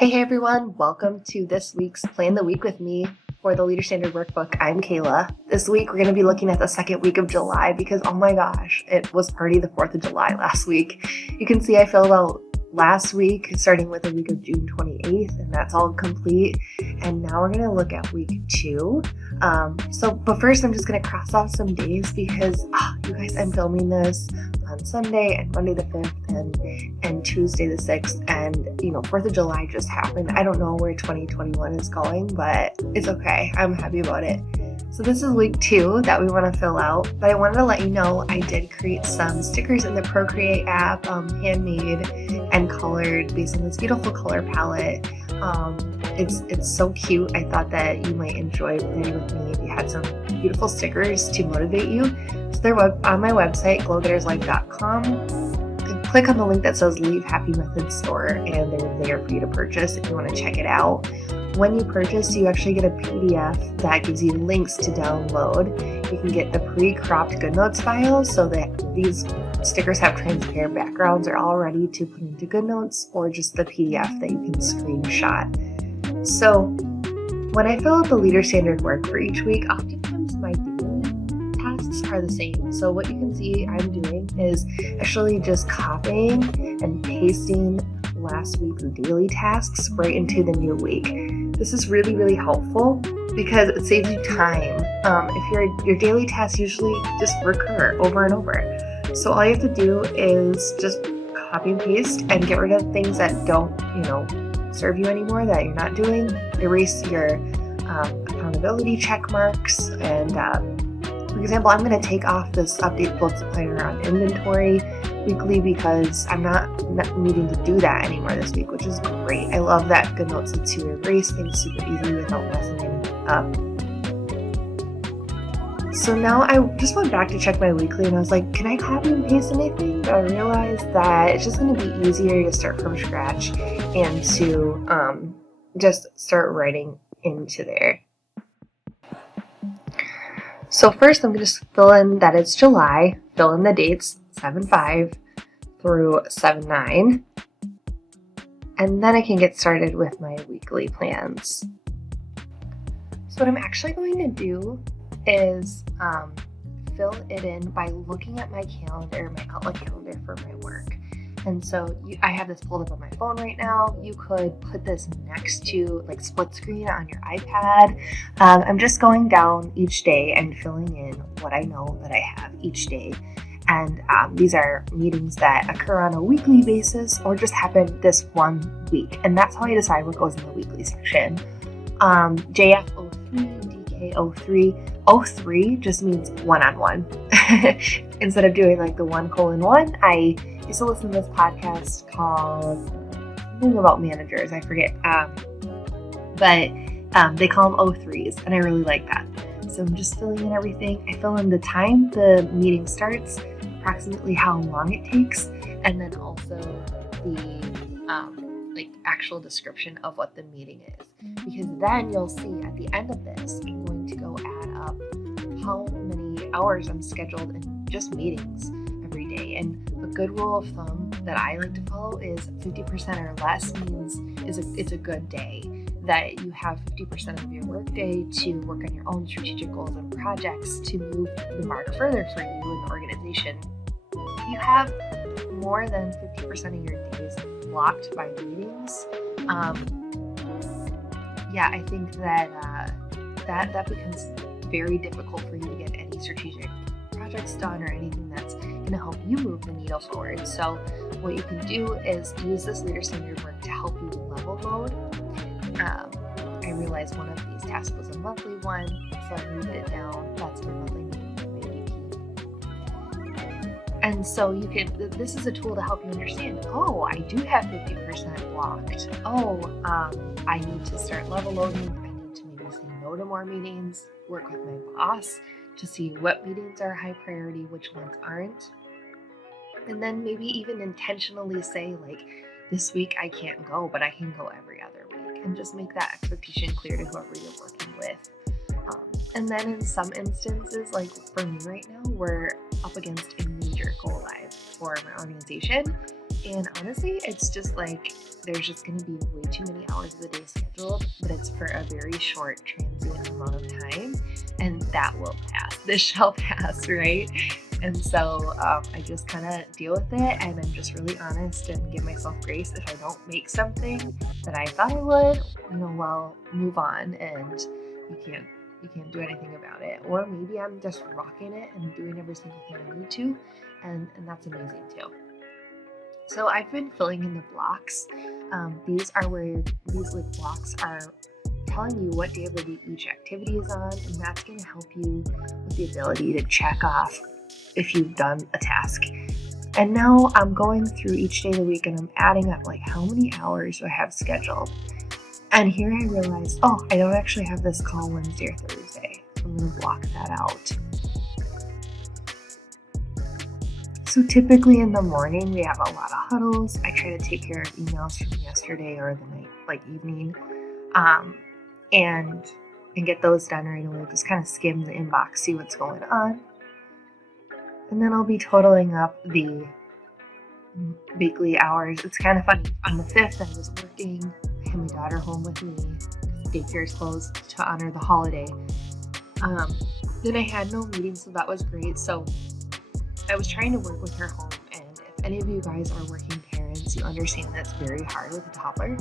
Hey everyone, welcome to this week's Plan the Week with me for the Leader Standard Workbook. I'm Kayla. This week we're going to be looking at the second week of July because oh my gosh, it was party the 4th of July last week. You can see I filled out last week starting with the week of June 28th and that's all complete. And now we're going to look at week 2. But first I'm just going to cross off some days because you guys, I'm filming this on Sunday and Monday the 5th and Tuesday the 6th, and 4th of July just happened. I don't know where 2021 is going, but it's okay. I'm happy about it. So this is week 2 that we want to fill out, but I wanted to let you know I did create some stickers in the Procreate app, handmade and colored based on this beautiful color palette. It's so cute. I thought that you might enjoy playing with me if you had some beautiful stickers to motivate you. So they're on my website, glowgetterslife.com. Click on the link that says Leave Happy Methods Store and they're there for you to purchase if you want to check it out. When you purchase, you actually get a PDF that gives you links to download. You can get the pre-cropped GoodNotes files so that these stickers have transparent backgrounds are all ready to put into GoodNotes, or just the PDF that you can screenshot. So when I fill out the Leader Standard work for each week, oftentimes my daily tasks are the same. So what you can see I'm doing is actually just copying and pasting last week's daily tasks right into the new week. This is really, really helpful because it saves you time. If your daily tasks usually just recur over and over. So all you have to do is just copy and paste and get rid of things that don't, serve you anymore, that you're not doing. Erase your accountability check marks. And for example, I'm going to take off this update bullet planner on inventory weekly because I'm not needing to do that anymore this week, which is great. I love that GoodNotes lets you erase things super easily without messing anything up. So now I just went back to check my weekly and I was like, can I copy and paste anything? But I realized that it's just going to be easier to start from scratch and to just start writing into there. So first I'm going to fill in that it's July, fill in the dates 7/5 through 7/9, and then I can get started with my weekly plans. So what I'm actually going to do is fill it in by looking at my calendar, my Outlook calendar for my work. And so I have this pulled up on my phone right now. You could put this next to split screen on your iPad. I'm just going down each day and filling in what I know that I have each day. And these are meetings that occur on a weekly basis or just happen this one week. And that's how I decide what goes in the weekly section. JF03, DK03. 03 just means one-on-one. Instead of doing the 1:1, I used to listen to this podcast called something about managers. I forget. But they call them 03s, and I really like that. So I'm just filling in everything. I fill in the time the meeting starts, approximately how long it takes, and then also the actual description of what the meeting is. Because then you'll see at the end of this, I'm going to go add up how many hours I'm scheduled in just meetings every day. And a good rule of thumb that I like to follow is 50% or less means it's a good day. That you have 50% of your workday to work on your own strategic goals and projects to move the mark further for you in the organization. If you have more than 50% of your days blocked by meetings, I think that becomes very difficult for you to get any strategic projects done or anything that's going to help you move the needle forward. So what you can do is use this Leader Standard work to help you level load. I realized one of these tasks was a monthly one, so I moved it down. That's my monthly meeting with my VP. And so this is a tool to help you understand, I do have 50% blocked. I need to start level loading. I need to maybe say no to more meetings, work with my boss to see what meetings are high priority, which ones aren't. And then maybe even intentionally say this week I can't go, but I can go every other week, and just make that expectation clear to whoever you're working with. And then in some instances, for me right now, we're up against a major go live for my organization. And honestly, it's just like there's just going to be way too many hours of the day scheduled, but it's for a very short, transient amount of time, and that will pass. This shall pass, right? And so I just kind of deal with it, and I'm just really honest and give myself grace if I don't make something that I thought I would. Well, move on, and you can't do anything about it. Or maybe I'm just rocking it and doing every single thing I need to, and that's amazing too. So I've been filling in the blocks. These blocks are telling you what day of the week each activity is on, and that's going to help you with the ability to check off if you've done a task. And now I'm going through each day of the week and I'm adding up like how many hours do I have scheduled. And here I realized, I don't actually have this call Wednesday or Thursday. So I'm going to block that out. So typically in the morning, we have a lot of huddles. I try to take care of emails from yesterday or the night, like evening, and get those done right away. Just kind of skim the inbox, see what's going on. And then I'll be totaling up the weekly hours. It's kind of funny. On the 5th, I was working. I had my daughter home with me. Daycare is closed to honor the holiday. Then I had no meeting, so that was great. So I was trying to work with her home, and if any of you guys are working parents, you understand that's very hard with a toddler.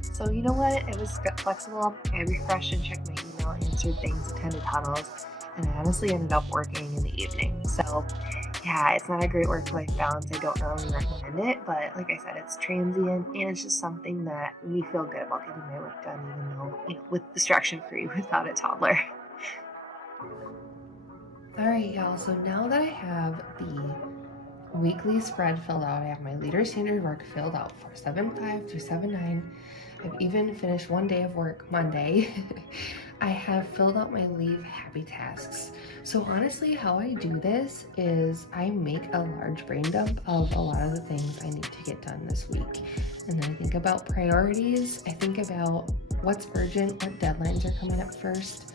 So you know what? It was flexible. I refreshed and checked my email, answered things, attended huddles, and I honestly ended up working in the evening. So yeah, it's not a great work-life balance. I don't really recommend it, but like I said, it's transient, and it's just something that we feel good about getting my work done, even though, with distraction-free without a toddler. All right, y'all, so now that I have the weekly spread filled out, I have my Leader Standard Work filled out for 7/5 through 7/9. I've even finished one day of work, Monday. I have filled out my leave happy tasks. So honestly, how I do this is I make a large brain dump of a lot of the things I need to get done this week. And then I think about priorities. I think about what's urgent, what deadlines are coming up first.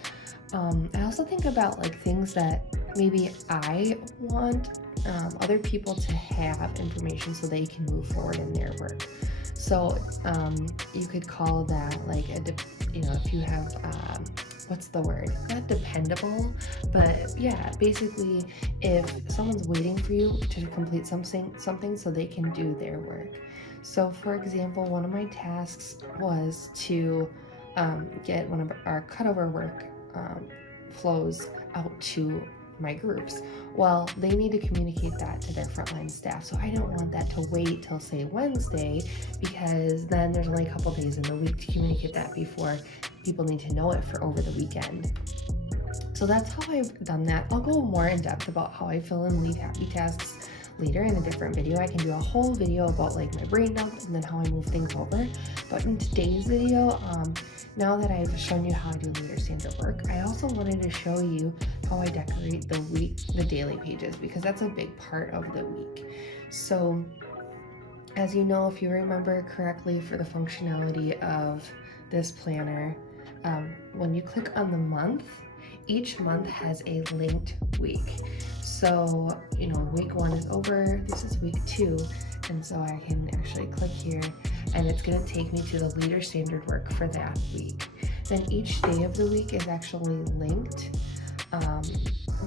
I also think about like things that maybe I want other people to have information so they can move forward in their work. So you could call that like if you have what's the word? Not dependable, but yeah, basically if someone's waiting for you to complete something so they can do their work. So for example, one of my tasks was to get one of our cutover work flows out to my groups. Well, they need to communicate that to their frontline staff. So I don't want that to wait till say Wednesday, because then there's only a couple days in the week to communicate that before people need to know it for over the weekend. So that's how I've done that. I'll go more in depth about how I fill in leave happy tasks later in a different video. I can do a whole video about like my brain dump and then how I move things over. But in today's video, now that I've shown you how I do Leader Standard Work, I also wanted to show you how I decorate the daily pages, because that's a big part of the week. So as you know, if you remember correctly, for the functionality of this planner, when you click on the month, each month has a linked week. So, week 1 is over, this is week 2, and so I can actually click here, and it's going to take me to the Leader Standard Work for that week. Then each day of the week is actually linked,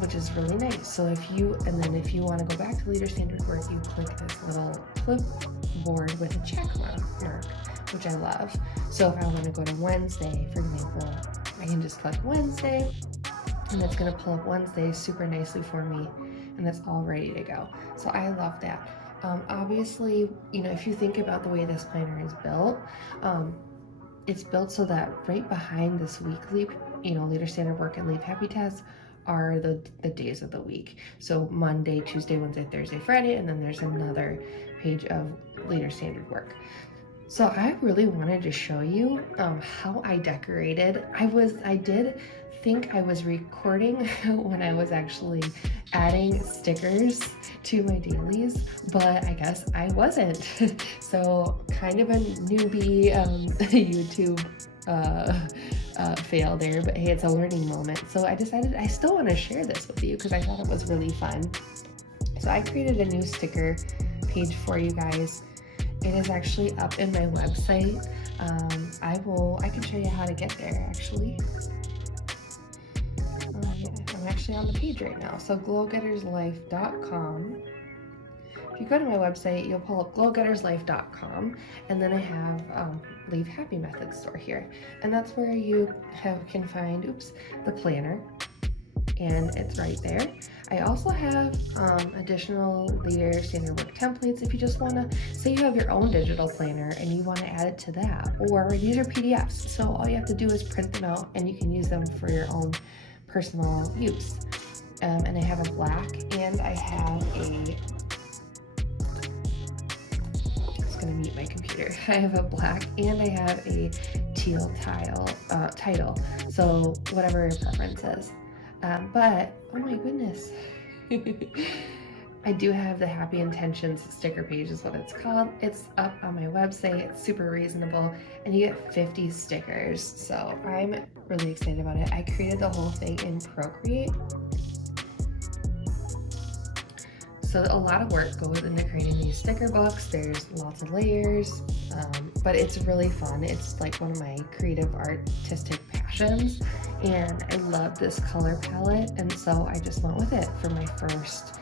which is really nice. So if you want to go back to Leader Standard Work, you click this little clipboard with a check mark, which I love. So if I want to go to Wednesday, for example, I can just click Wednesday, and it's going to pull up Wednesday super nicely for me, and it's all ready to go. So I love that. Obviously, if you think about the way this planner is built, it's built so that right behind this weekly, Leader Standard Work and Leave Happy Tasks are the days of the week. So Monday, Tuesday, Wednesday, Thursday, Friday, and then there's another page of Leader Standard Work. So I really wanted to show you how I decorated. I did think I was recording when I was actually adding stickers to my dailies, but I guess I wasn't. So kind of a newbie YouTube fail there, but hey, it's a learning moment. So I decided I still want to share this with you because I thought it was really fun. So I created a new sticker page for you guys. It is actually up in my website. I can show you how to get there actually. I'm actually on the page right now. So glowgetterslife.com. If you go to my website, you'll pull up glowgetterslife.com, and then I have Leave Happy Method store here, and that's where you can find the planner, and it's right there. I also have additional Leader Standard Work templates if you just want to, say you have your own digital planner and you want to add it to that, or these are PDFs, so all you have to do is print them out and you can use them for your own personal use. And I have a black, and I have it's going to meet my computer. I have a black and I have a teal title, so whatever your preference is. But oh my goodness, I do have the Happy Intentions sticker page is what it's called. It's up on my website. It's super reasonable, and you get 50 stickers, so I'm really excited about it. I created the whole thing in Procreate, so a lot of work goes into creating these sticker books. There's lots of layers, but it's really fun. It's like one of my creative artistic passions, and I love this color palette, and so I just went with it for my first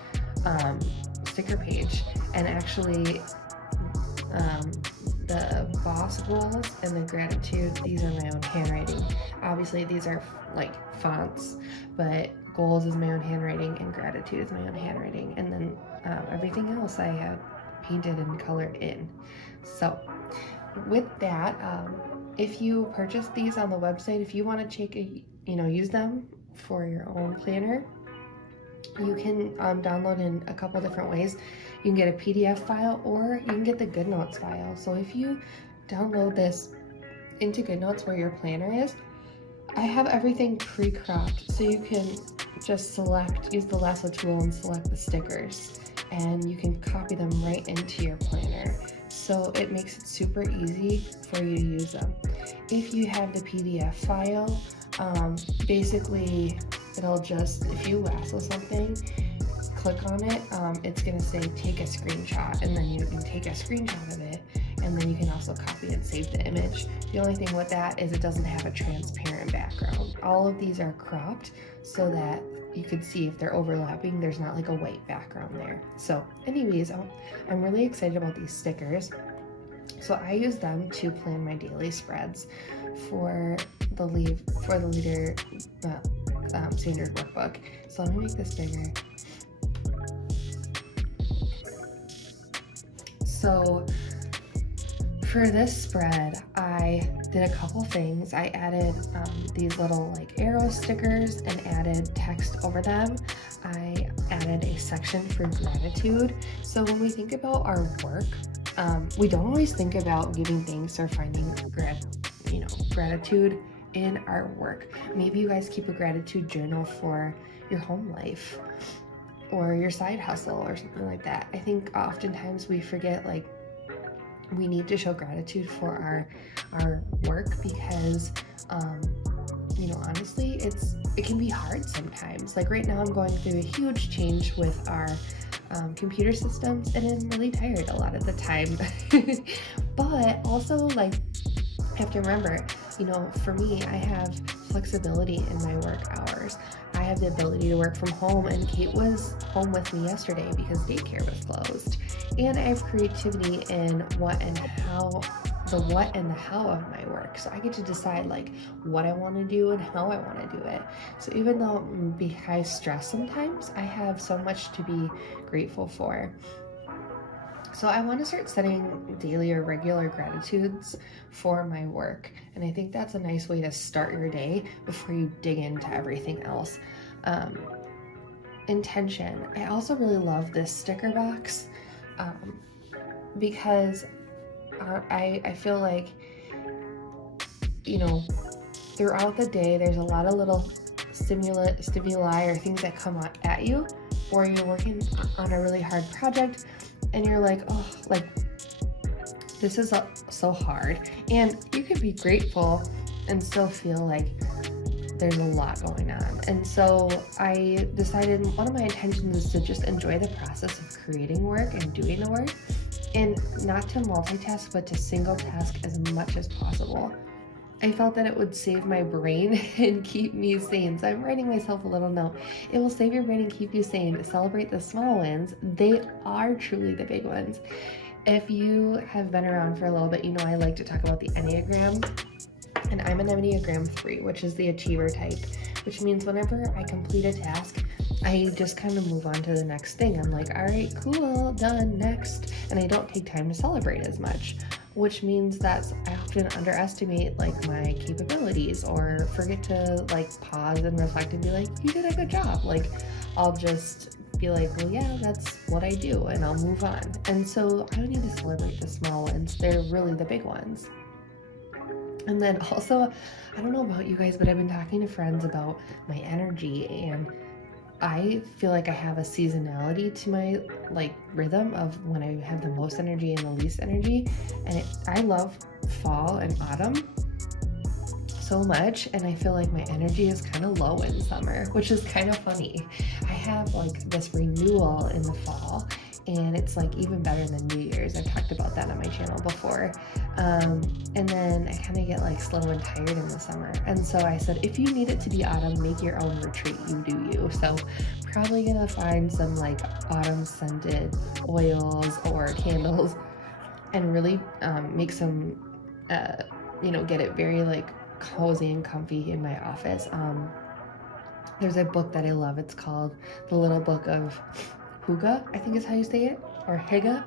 sticker page. And actually the boss goals and the gratitude, these are my own handwriting. Obviously these are like fonts, but goals is my own handwriting and gratitude is my own handwriting, and then everything else I had painted and colored in. So with that, if you purchase these on the website, if you want to use them for your own planner, you can download in a couple different ways. You can get a PDF file, or you can get the GoodNotes file. So if you download this into GoodNotes where your planner is, I have everything pre-cropped, so you can just use the lasso tool and select the stickers, and you can copy them right into your planner. So it makes it super easy for you to use them. If you have the PDF file, basically it'll just, if you lasso something, click on it, it's gonna say take a screenshot, and then you can take a screenshot of it, and then you can also copy and save the image. The only thing with that is it doesn't have a transparent background. All of these are cropped so that you could see if they're overlapping, there's not like a white background there. So anyways, I'm really excited about these stickers. So I use them to plan my daily spreads for the Leader Standard Workbook. So let me make this bigger. So for this spread, I did a couple things. I added these little like arrow stickers and added text over them. I added a section for gratitude. So when we think about our work, we don't always think about giving thanks or finding gratitude in our work. Maybe you guys keep a gratitude journal for your home life or your side hustle or something like that. I think oftentimes we forget, like, we need to show gratitude for our work because honestly it can be hard sometimes. Like right now I'm going through a huge change with our computer systems, and I'm really tired a lot of the time. But also, like, I have to remember, for me, I have flexibility in my work hours. I have the ability to work from home, and Kate was home with me yesterday because daycare was closed. And I have creativity in the what and the how of my work. So I get to decide like what I want to do and how I want to do it. So even though it can be high stress sometimes, I have so much to be grateful for. So I want to start setting daily or regular gratitudes for my work. And I think that's a nice way to start your day before you dig into everything else. Intention. I also really love this sticker box because I feel like, throughout the day, there's a lot of little stimuli or things that come at you, or you're working on a really hard project and you're like, oh, like, this is so hard. And you could be grateful and still feel like there's a lot going on. And so I decided one of my intentions is to just enjoy the process of creating work and doing the work, and not to multitask, but to single task as much as possible. I felt that it would save my brain and keep me sane. So I'm writing myself a little note. It will save your brain and keep you sane. Celebrate the small wins. They are truly the big ones. If you have been around for a little bit, you know I like to talk about the Enneagram. And I'm an Enneagram 3, which is the achiever type, which means whenever I complete a task, I just kind of move on to the next thing. I'm like, all right, cool, done, next. And I don't take time to celebrate as much, which means that I often underestimate like my capabilities, or forget to like pause and reflect and be like, you did a good job. Like, I'll just be like, well, yeah, that's what I do, and I'll move on. And so I don't need to celebrate the small wins. They're really the big ones. And then also, I don't know about you guys, but I've been talking to friends about my energy, and I feel like I have a seasonality to my like rhythm of when I have the most energy and the least energy. And I love fall and autumn so much, and I feel like my energy is kind of low in summer, which is kind of funny. I have like this renewal in the fall, and it's like even better than New Year's. I've talked about that on my channel before. And then I kind of get like slow and tired in the summer. And so I said, if you need it to be autumn, make your own retreat, you do you. So probably gonna find some like autumn scented oils or candles, and really make some, get it very like cozy and comfy in my office. There's a book that I love. It's called The Little Book of Huga, I think is how you say it, or Higa.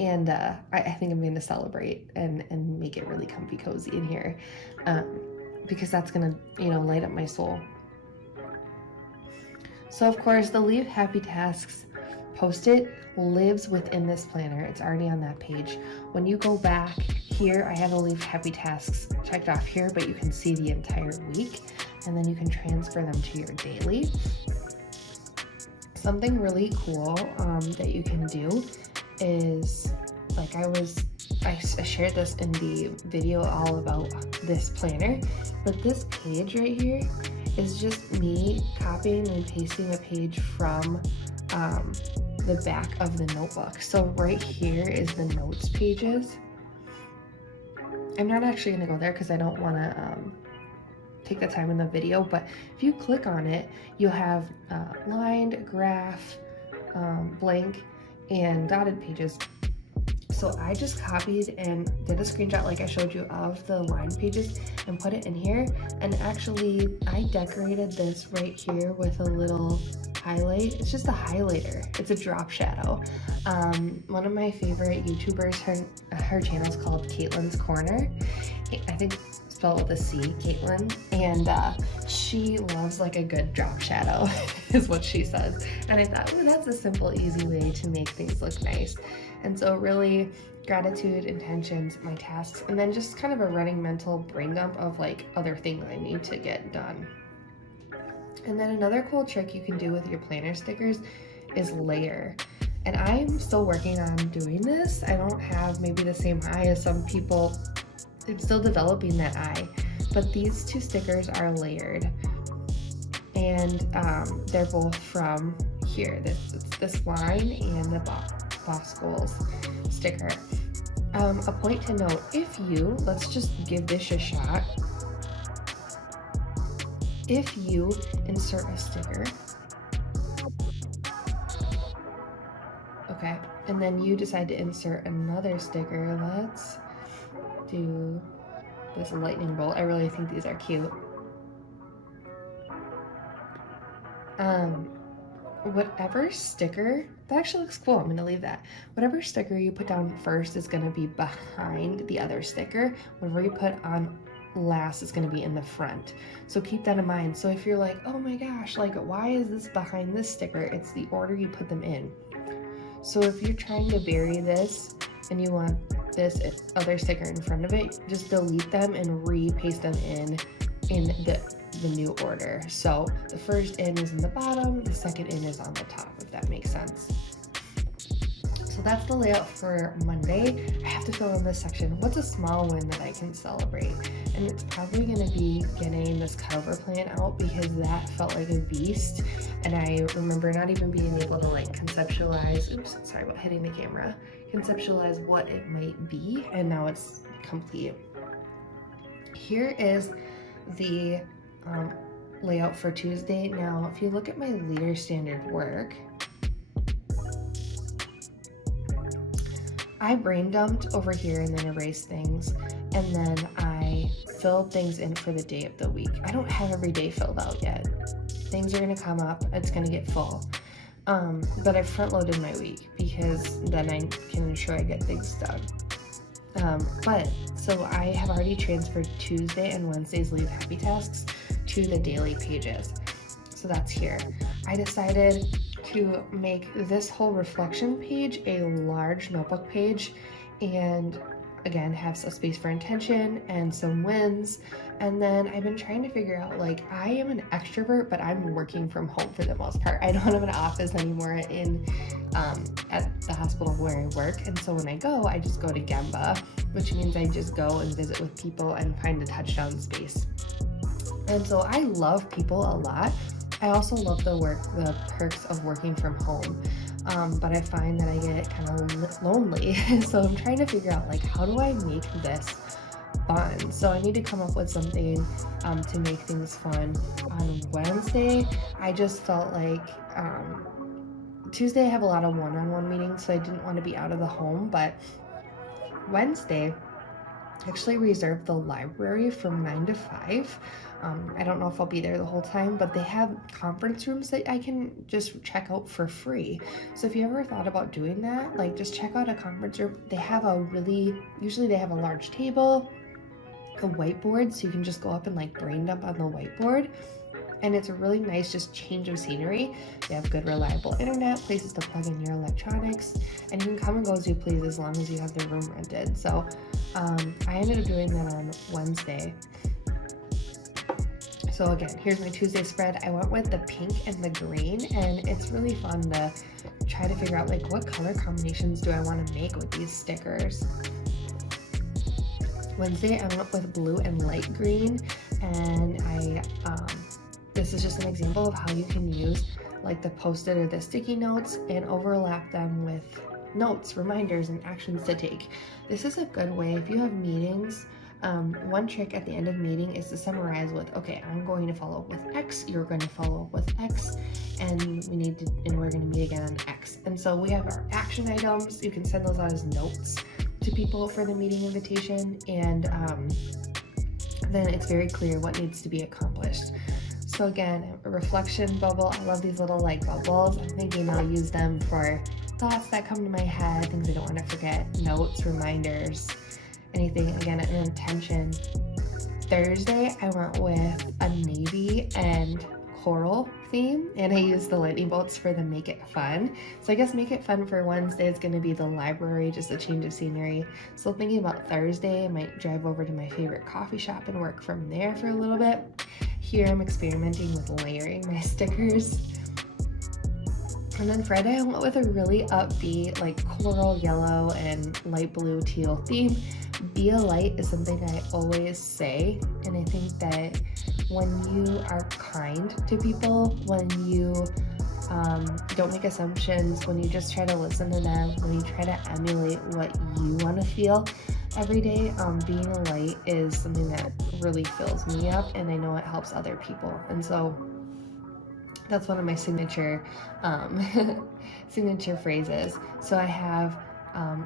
And I think I'm going to celebrate and make it really comfy cozy in here, because that's going to, light up my soul. So of course, the Leave Happy Tasks post-it lives within this planner. It's already on that page. When you go back here, I have the Leave Happy Tasks checked off here, but you can see the entire week, and then you can transfer them to your daily. Something really cool that you can do is, like I shared this in the video all about this planner, but this page right here is just me copying and pasting a page from the back of the notebook. So right here is the notes pages. I'm not actually going to go there because I don't want to take the time in the video, but if you click on it, you'll have lined, graph, blank, and dotted pages. So I just copied and did a screenshot like I showed you of the line pages and put it in here. And actually I decorated this right here with a little highlight. It's just a highlighter. It's a drop shadow. One of my favorite YouTubers, her channel is called Caitlin's Corner. I think spelled with a C, Caitlin, and she loves like a good drop shadow is what she says. And I thought, well, that's a simple, easy way to make things look nice. And so really gratitude, intentions, my tasks, and then just kind of a running mental brain dump of like other things I need to get done. And then another cool trick you can do with your planner stickers is layer. And I'm still working on doing this. I don't have maybe the same eye as some people. I'm still developing that eye, but these two stickers are layered, and they're both from here. This line and the Boss Goals sticker. A point to note, if you, let's just give this a shot. If you insert a sticker, okay, and then you decide to insert another sticker, let's do this lightning bolt. I really think these are cute. Whatever sticker, that actually looks cool. I'm going to leave that. Whatever sticker you put down first is going to be behind the other sticker. Whatever you put on last is going to be in the front. So keep that in mind. So if you're like, oh my gosh, like why is this behind this sticker? It's the order you put them in. So if you're trying to bury this and you want this other sticker in front of it, just delete them and re-paste them in the new order. So the first in is in the bottom, the second in is on the top, if that makes sense. So So that's the layout for Monday. I have to fill in this section. What's a small win that I can celebrate? And it's probably gonna be getting this cutover plan out, because that felt like a beast. And I remember not even being able to like conceptualize, oops, sorry about hitting the camera, conceptualize what it might be, and now it's complete. Here is the layout for Tuesday. Now, if you look at my Leader Standard work, I brain dumped over here and then erased things, and then I filled things in for the day of the week. I don't have every day filled out yet. Things are gonna come up, it's gonna get full. But I front loaded my week because then I can ensure I get things done. So I have already transferred Tuesday and Wednesday's Leave Happy tasks to the daily pages. So that's here. I decided to make this whole reflection page a large notebook page, and again have a space for intention and some wins. And then I've been trying to figure out, like, I am an extrovert, but I'm working from home for the most part. I don't have an office anymore in at the hospital where I work, and so when I go, I just go to Gemba, which means I just go and visit with people and find a touchdown space. And so I love people a lot. I also love the perks of working from home, but I find that I get kind of lonely. So I'm trying to figure out, like, how do I make this fun? So I need to come up with something to make things fun. On Wednesday, I just felt like Tuesday I have a lot of one-on-one meetings, so I didn't want to be out of the home, but Wednesday I actually reserved the library from 9 to 5. I don't know if I'll be there the whole time, but they have conference rooms that I can just check out for free. So if you ever thought about doing that, like, just check out a conference room. They have usually they have a large table, a whiteboard, so you can just go up and like brain dump on the whiteboard. And it's a really nice just change of scenery. They have good reliable internet, places to plug in your electronics, and you can come and go as you please as long as you have the room rented. So I ended up doing that on Wednesday. So again, here's my Tuesday spread. I went with the pink and the green, and it's really fun to try to figure out, like, what color combinations do I want to make with these stickers. Wednesday, I went with blue and light green, and this is just an example of how you can use like the Post-it or the sticky notes and overlap them with notes, reminders, and actions to take. This is a good way if you have meetings. One trick at the end of meeting is to summarize with, okay, I'm going to follow up with X, you're going to follow up with X, and we're going to meet again on X. And so we have our action items. You can send those out as notes to people for the meeting invitation, and then it's very clear what needs to be accomplished. So again, a reflection bubble. I love these little like bubbles. I'm thinking I'll use them for thoughts that come to my head, things I don't want to forget, notes, reminders, anything. Again, an intention. Thursday, I went with a navy and coral theme, and I used the lightning bolts for the Make It Fun. So I guess Make It Fun for Wednesday is going to be the library, just a change of scenery. So thinking about Thursday, I might drive over to my favorite coffee shop and work from there for a little bit. Here I'm experimenting with layering my stickers. And then Friday I went with a really upbeat, like coral yellow and light blue teal theme. Be a light is something I always say, and I think that when you are kind to people, when you don't make assumptions, when you just try to listen to them, when you try to emulate what you want to feel every day, being a light is something that really fills me up, and I know it helps other people. And so that's one of my signature phrases. So I have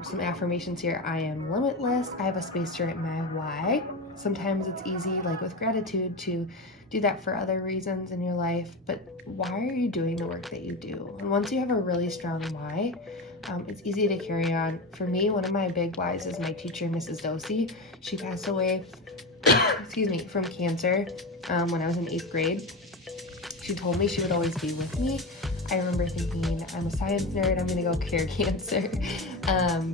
some affirmations here. I am limitless. I have a space to write my why. Sometimes it's easy, like with gratitude, to do that for other reasons in your life, but why are you doing the work that you do? And once you have a really strong why, it's easy to carry on. For me, one of my big whys is my teacher, Mrs. Dosey. She passed away, from cancer when I was in 8th grade. She told me she would always be with me. I remember thinking, I'm a science nerd, I'm gonna go cure cancer.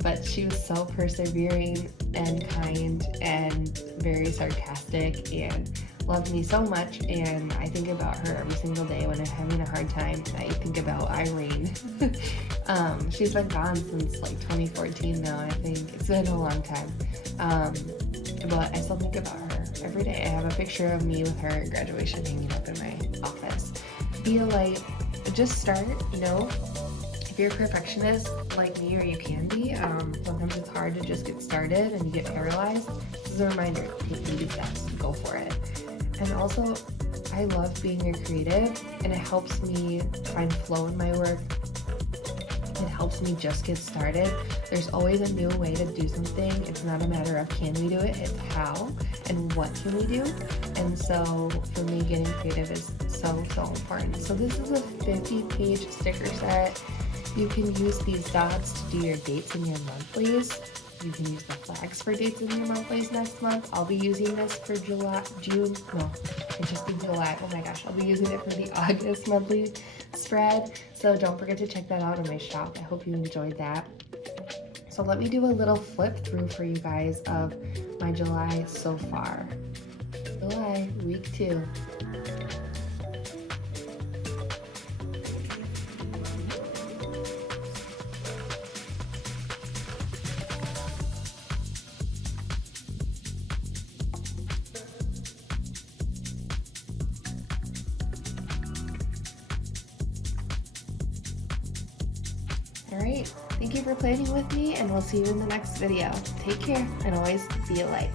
But she was so persevering and kind and very sarcastic and loves me so much, and I think about her every single day when I'm having a hard time. I think about Irene. She's been gone since like 2014 now, I think. It's been a long time. But I still think about her every day. I have a picture of me with her at graduation hanging up in my office. Be a light. Just start, you know. If you're a perfectionist like me, or you can be, sometimes it's hard to just get started and you get paralyzed. This is a reminder, take baby steps, go for it. And also, I love being a creative, and it helps me find flow in my work. It helps me just get started. There's always a new way to do something. It's not a matter of can we do it, it's how and what can we do. And so for me, getting creative is so important. So this is a 50-page sticker set. You can use these dots to do your dates and your monthlies. You can use the flags for dates and your monthlies next month. I'll be using this for July. Oh my gosh, I'll be using it for the August monthly spread. So don't forget to check that out in my shop. I hope you enjoyed that. So let me do a little flip through for you guys of my July so far. July, week 2. Alright, thank you for planning with me, and we'll see you in the next video. Take care, and always be a light.